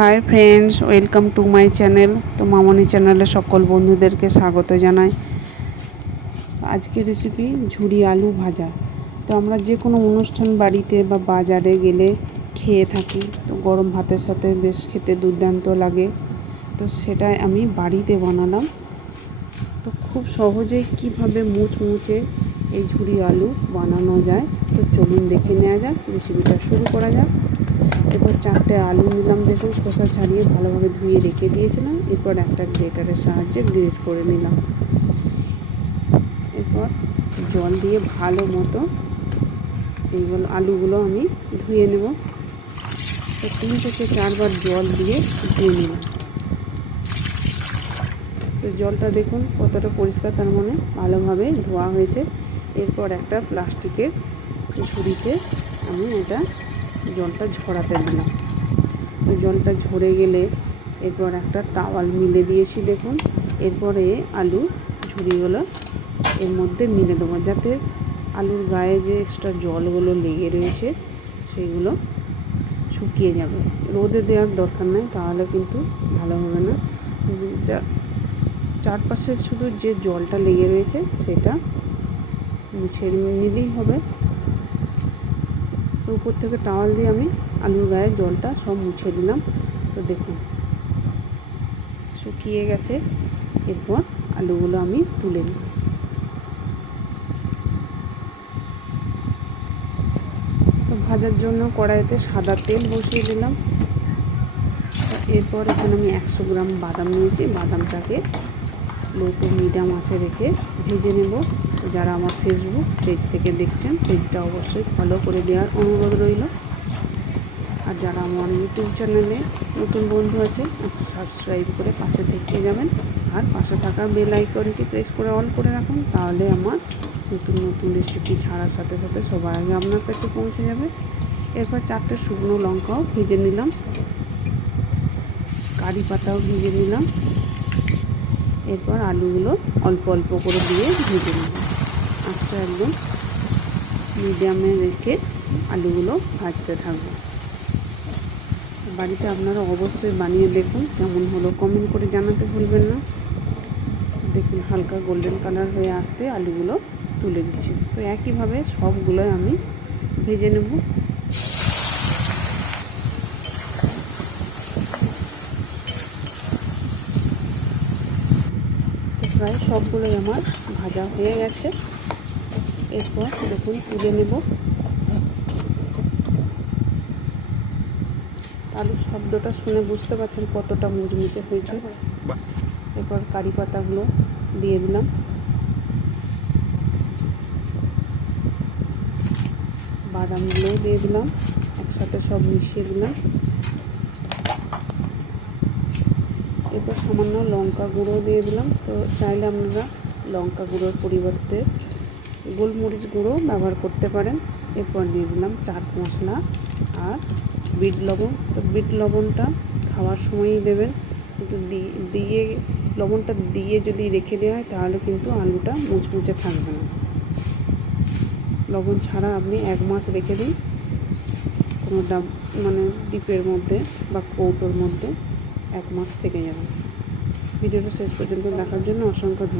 Hi friends, welcome to my channel. তো মামনি চ্যানেলে সকল বন্ধুদেরকে স্বাগত জানাই। আজকের রেসিপি ঝুরি আলু ভাজা। তো আমরা যে কোনো অনুষ্ঠান বাড়িতে বা বাজারে গেলে খেয়ে থাকি। তো গরম ভাতের সাথে বেশ খেতে দুর্দান্ত লাগে। তো সেটাই আমি বাড়িতে বানালাম। তো খুব সহজেই কিভাবে মুচমুচে এই ঝুরি আলু বানানো যায়, তো চলুন দেখে নেওয়া যাক, রেসিপিটা শুরু করা যাক। এরপর 4টে আলু নিলাম, দেখুন খোসা ছাড়িয়ে ভালোভাবে ধুয়ে রেখে দিয়েছিলাম। এরপর একটা গ্রেটারের সাহায্যে গ্রেট করে নিলাম। এরপর জল দিয়ে ভালো মতো এইগুলো আলুগুলো আমি ধুয়ে নেব। তো 3 থেকে 4 বার জল দিয়ে ধুয়ে নিলাম। তো জলটা দেখুন কতটা পরিষ্কার, তার মানে ভালোভাবে ধোয়া হয়েছে। এরপর একটা প্লাস্টিকের ঝুড়িতে আমি এটা জলটা ঝরাতে দিলাম। তো জলটা ঝরে গেলে এরপর একটা টাওয়াল মিলে দিয়েছি, দেখুন। এরপরে আলু ঝুড়িগুলো এর মধ্যে মিলে দেবো, যাতে আলুর গায়ে যে এক্সট্রা জলগুলো লেগে রয়েছে সেগুলো শুকিয়ে যাবে। রোদে দেওয়ার দরকার নেই, তাহলে কিন্তু ভালো হবে না। চারপাশে শুধু যে জলটা লেগে রয়েছে সেটা মুছে নিলেই হবে। তো উপর থেকে টাওয়াল দিয়ে আমি আলুর গায়ে জলটা সব মুছে দিলাম। তো দেখুন শুকিয়ে গেছে। এরপর আলুগুলো আমি তুলে নিই। তো ভাজার জন্য কড়াইতে সাদা তেল বসিয়ে দিলাম। এরপর এখানে আমি 100 গ্রাম বাদাম নিয়েছি। বাদামটাকে লো টু মিডিয়াম আঁচে রেখে ভেজে নেব। তো যারা আমার ফেসবুক পেজ থেকে দেখছেন, পেজটা অবশ্যই ফলো করে দেওয়ার অনুরোধ রইল। আর যারা আমার ইউটিউব চ্যানেলে নতুন বন্ধু আছে, একটা সাবস্ক্রাইব করে পাশে থেকে যাবেন। আর পাশে থাকা বেল আইকনটি প্রেস করে অল করে রাখুন, তাহলে আমার নতুন নতুন রেসিপি ছাড়ার সাথে সাথে সবার আগে আপনার কাছে পৌঁছে যাবে। এরপর 4টে শুকনো লঙ্কাও ভেজে নিলাম, কারি পাতাও ভেজে নিলাম। এরপর আলুগুলো অল্প অল্প করে দিয়ে ভেজে নিলাম। আঁচটা একদম মিডিয়ামে রেখে আলুগুলো ভাজতে থাকবো। বাড়িতে আপনারা অবশ্যই বানিয়ে দেখুন, কেমন হলো কমেন্ট করে জানাতে ভুলবেন না। দেখুন হালকা গোল্ডেন কালার হয়ে আসতে আলুগুলো তুলে দিচ্ছি। তো একইভাবে সবগুলো আমি ভেজে নেব। তো প্রায় সবগুলোই আমার ভাজা হয়ে গেছে। এরপর দেখুন তুলে নেব। আলুর শব্দটা শুনে বুঝতে পারছেন কতটা মুচমুচে হয়েছে। এরপর কারি পাতাগুলো দিয়ে দিলাম। বাদামগুলোও দিয়ে দিলাম, একসাথে সব মিশিয়ে দিলাম। এরপর সামান্য লঙ্কা গুঁড়ো দিয়ে দিলাম। তো চাইলে আপনারা লঙ্কা গুঁড়োর পরিবর্তে গোলমরিচ গুঁড়ো ব্যবহার করতে পারেন। এরপর দিয়ে দিলাম চাট মশলা আর বিট লবণ। তো বিট লবণটা খাওয়ার সময়ই দেবেন, কিন্তু দিয়ে লবণটা দিয়ে যদি রেখে দেওয়া হয় তাহলে কিন্তু আলুটা মুচমুচে থাকবে না। লবণ ছাড়া আপনি 1 মাস রেখে দিন কোনো ডিপের মধ্যে বা কৌটোর মধ্যে, 1 মাস থেকে যাবে। ভিডিওটা শেষ পর্যন্ত দেখার জন্য অসংখ্য ধন্যবাদ।